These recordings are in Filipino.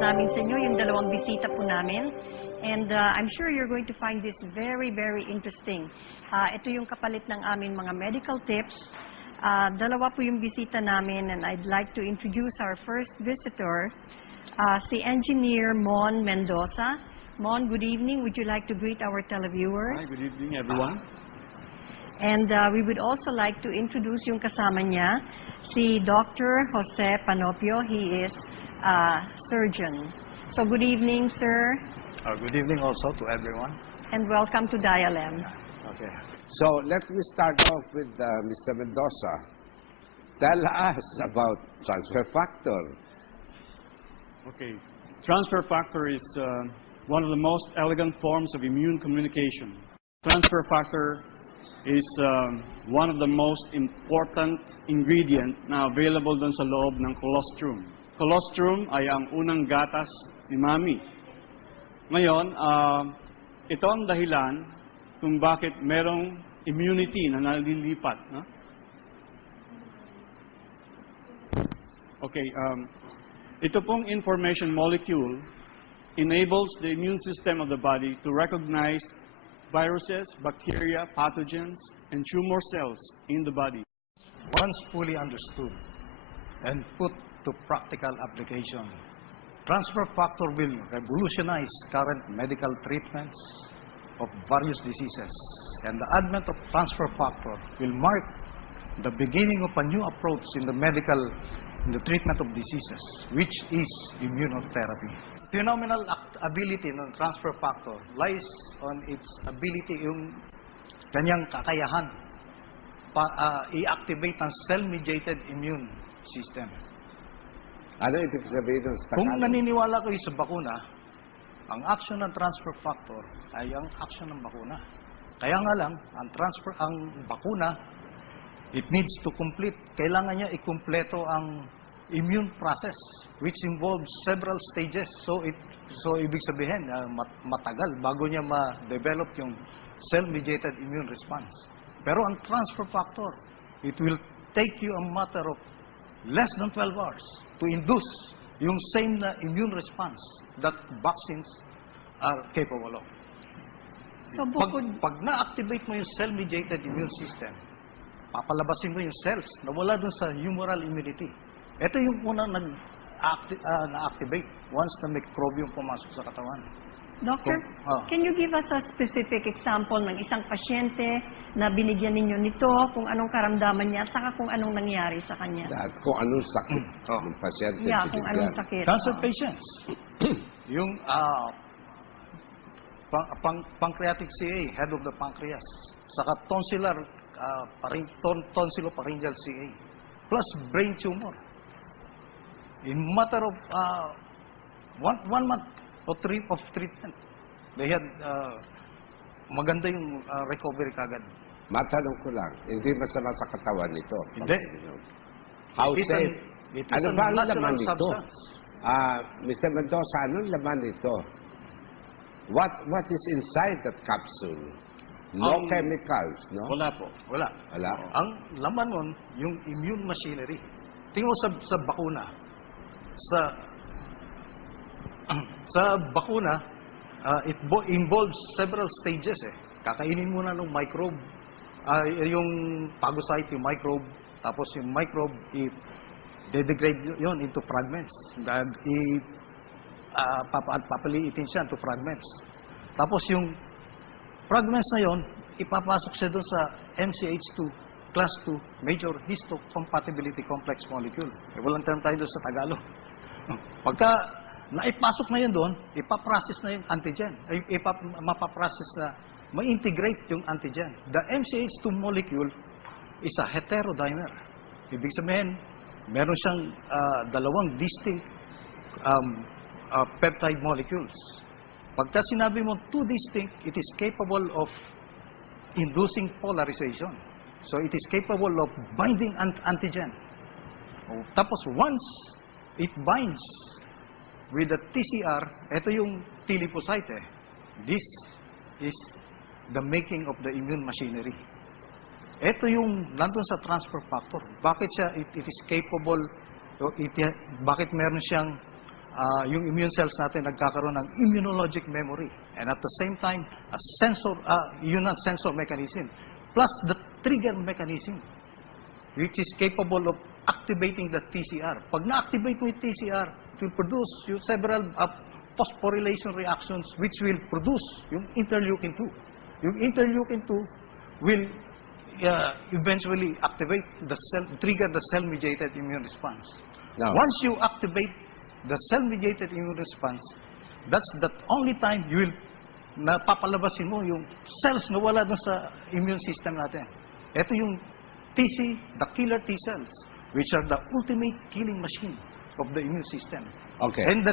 namin sa inyo yung dalawang bisita po namin. And I'm sure you're going to find this very, very interesting. Ito yung kapalit ng aming mga medical tips. Dalawa po yung bisita namin, and I'd like to introduce our first visitor, si Engineer Mon Mendoza. Mon, good evening. Would you like to greet our televiewers? Hi, good evening, everyone. And we would also like to introduce yung kasama niya, si Dr. Jose Panopio. He is a surgeon. So good evening, sir. Good evening also to everyone. And welcome to Dian M. Okay. So let me start off with Mr. Mendoza. Tell us about transfer factor. Okay. Transfer factor is one of the most elegant forms of immune communication. Transfer factor is one of the most important ingredient na available dun sa loob ng colostrum. Colostrum ay ang unang gatas ni Mami. Ngayon, ito ang dahilan kung bakit merong immunity na nalilipat. No? Okay, ito pong information molecule enables the immune system of the body to recognize viruses, bacteria, pathogens, and tumor cells in the body. Once fully understood and put to practical application, transfer factor will revolutionize current medical treatments of various diseases. And the advent of transfer factor will mark the beginning of a new approach in the treatment of diseases, which is immunotherapy. Phenomenal ability ng transfer factor lies on its ability, yung kanyang kakayahan i-activate ang cell-mediated immune system. Ano ibig sabihin ng Kung naniniwala kayo sa bakuna, ang action ng transfer factor ay ang action ng bakuna. Kaya nga lang, ang bakuna, it needs to complete. Kailangan niya ikumpleto ang immune process, which involves several stages. So ibig sabihin, matagal bago niya ma-develop yung cell-mediated immune response. Pero ang transfer factor, it will take you a matter of less than 12 hours to induce yung same na immune response that vaccines are capable of. So pag na-activate mo yung cell-mediated immune system, papalabasin mo yung cells na wala dun sa humoral immunity. Ito yung unang na-activate once na microbiome pumasok sa katawan. Doctor, can you give us a specific example ng isang pasyente na binigyan ninyo nito, kung anong karamdaman niya, at saka kung anong nangyari sa kanya? At kung anong sakit ng pasyente. Yeah, kung anong sakit. Cancer patients. Yung pancreatic CA, head of the pancreas, saka tonsillopharyngeal CA, plus brain tumor. In matter of 1 month of treatment, they had maganda yung recovery kagad. Matanong ko lang, hindi masama sa katawan nito? Hindi. How safe? Ano ba ang laman nito? Substance. Mr. Mendoza, anong laman nito? What is inside that capsule? No chemicals, no? Wala po. Wala. Ang laman nun, yung immune machinery. Tingnan mo sa bakuna. Sa bakuna, it involves several stages. Kakainin muna ng microbe, yung phagocyte, yung microbe, tapos yung microbe, i-degrade yun into fragments. Papaliitin siya into fragments. Tapos yung fragments na yun, ipapasok siya doon sa MCH2, class 2, major histocompatibility complex molecule. Walang term tayo doon sa Tagalog. Pagka naipasok na yun doon, ipaprocess na yung antigen. Mapaprocess na, ma-integrate yung antigen. The MCH2 molecule is a heterodimer. Ibig sabihin, meron siyang dalawang distinct peptide molecules. Pagka sinabi mo two distinct, it is capable of inducing polarization. So it is capable of binding antigen. Tapos once it binds with the TCR, ito yung T lymphocyte. This is the making of the immune machinery. Ito yung nandun sa transfer factor. Bakit siya, it is capable, bakit meron siyang yung immune cells natin nagkakaroon ng immunologic memory. And at the same time, a sensor, yun ang sensor mechanism. Plus the trigger mechanism, which is capable of activating the TCR. Pag na-activate mo yung TCR, it will produce yung several phosphorylation reactions which will produce yung interleukin-2. Yung interleukin-2 will eventually activate the cell, trigger the cell-mediated immune response. Now, Once you activate the cell-mediated immune response, that's the only time you will napapalabasin mo yung cells na wala dun sa immune system natin. Ito yung TC, the killer T cells, which are the ultimate killing machine of the immune system. okay. And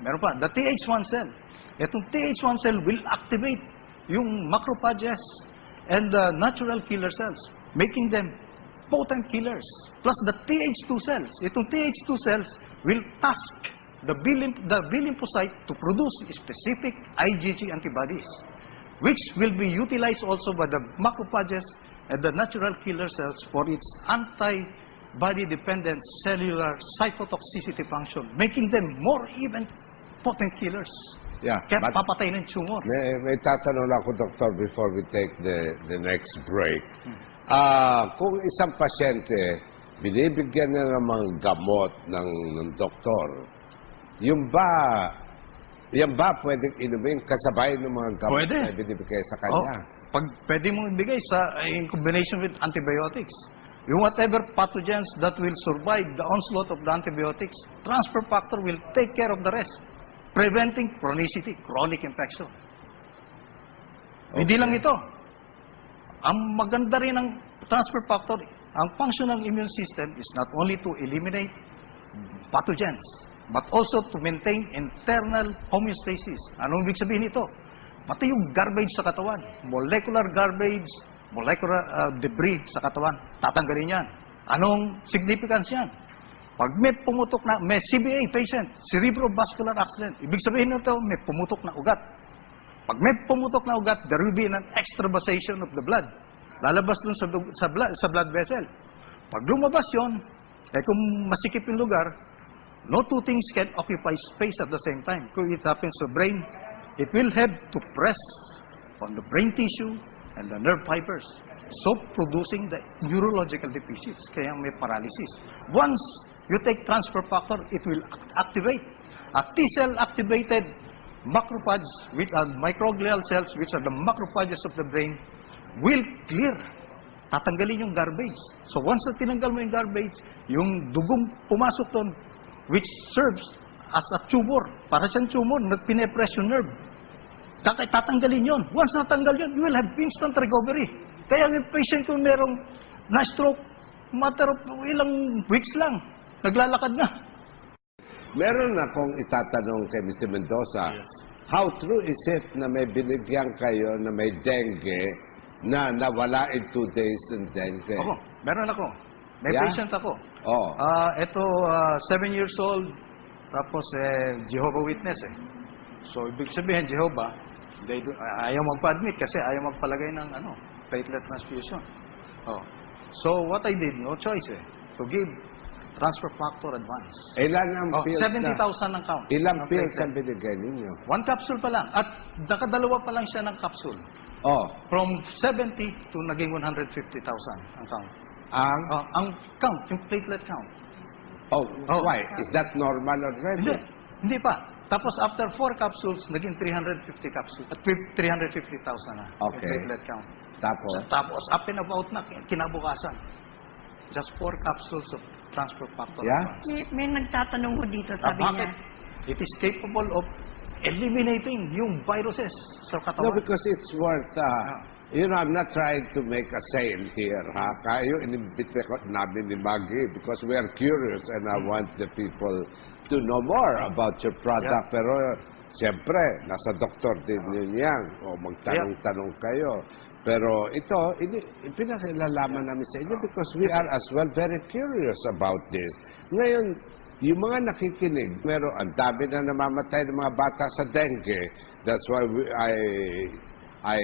meron pa, the TH1 cell. Itong TH1 cell will activate yung macrophages and the natural killer cells, making them potent killers. Plus the TH2 cells. Itong TH2 cells will task the B lymphocyte to produce specific IgG antibodies, which will be utilized also by the macrophages and the natural killer cells for its antibody-dependent cellular cytotoxicity function, making them more even potent killers. Yeah, Kaya but papatay ng tumor. may tatanong lang ako, Doctor, before we take the next break. Kung isang pasyente, binibigyan na ng mga gamot ng doktor, yan ba pwedeng inumin kasabay ng mga gamot Pwede. na binibigay sa kanya? Pag pwede mo ibigay in combination with antibiotics, yung whatever pathogens that will survive the onslaught of the antibiotics, transfer factor will take care of the rest, preventing chronicity, chronic infection. Hindi lang ito. Ang maganda rin ng transfer factor, ang function ng immune system is not only to eliminate pathogens, but also to maintain internal homeostasis. Anong ibig sabihin ito? Pati yung garbage sa katawan, molecular garbage, molecular debris sa katawan, tatanggalin yan. Anong significance yan? Pag may pumutok na, may CVA patient, cerebrovascular accident, ibig sabihin nito, may pumutok na ugat. Pag may pumutok na ugat, there will be an extravasation of the blood. Lalabas dun sa blood vessel. Pag lumabas yon, kung masikip yung lugar, no two things can occupy space at the same time. Kung it happens to brain, it will have to press on the brain tissue and the nerve fibers, so producing the neurological deficits, kaya may paralysis. Once you take transfer factor, it will activate. A T-cell activated macrophage with microglial cells, which are the macrophages of the brain, will clear. Tatanggalin yung garbage. So once na tinanggal mo yung garbage, yung dugong pumasok doon, which serves as a tumor, para siyang tumor na pinepress yung nerve. Tatanggalin yun. Once natanggal yun, you will have instant recovery. Kaya yung patient kung merong na-stroke, matter of ilang weeks lang, naglalakad na. Meron akong itatanong kay Mr. Mendoza. Yes. How true is it na may binigyan kayo na may dengue na nawala in 2 days ng dengue? Ako, meron ako. May Yeah? patient ako. Oh. Ito, 7 years old, tapos Jehovah Witness eh. So, ibig sabihin, Jehovah, ayaw magpa-admit kasi ayaw magpalagay ng platelet transfusion. Oh. So, what I did, no choice eh, to give transfer factor advance. Ilan ang pills 70,000 ang count. Ilang ng pills platelet. ang binigay ninyo? 1 capsule pa lang. At nakadalawa pa lang siya ng capsule. Oh. From 70 to naging 150,000 ang count. Ang count, yung platelet count. Oh, Oh. why? Is that normal already? Hindi pa. Tapos after 4 capsules, naging 350 capsules. At 350,000 na. Okay. Yung platelet count. Tapos, up and about na kinabukasan. Just 4 capsules of transfer factor. Yeah? advance. May nagtatanong ko dito, sabi niya. Bakit? It is capable of eliminating yung viruses sa no, katawan. because it's worth, I'm not trying to make a sale here, ha? Kayo, inimbite ko namin ni Maggie because we are curious and I want the people to know more about your product. Yeah. Pero, siyempre, nasa doktor din yun yan. O magtanong-tanong kayo. Pero ito, pinakilalaman namin sa inyo because we are as well very curious about this. Ngayon, yung mga nakikinig, meron ang dami na namamatay ng mga bata sa dengue. That's why I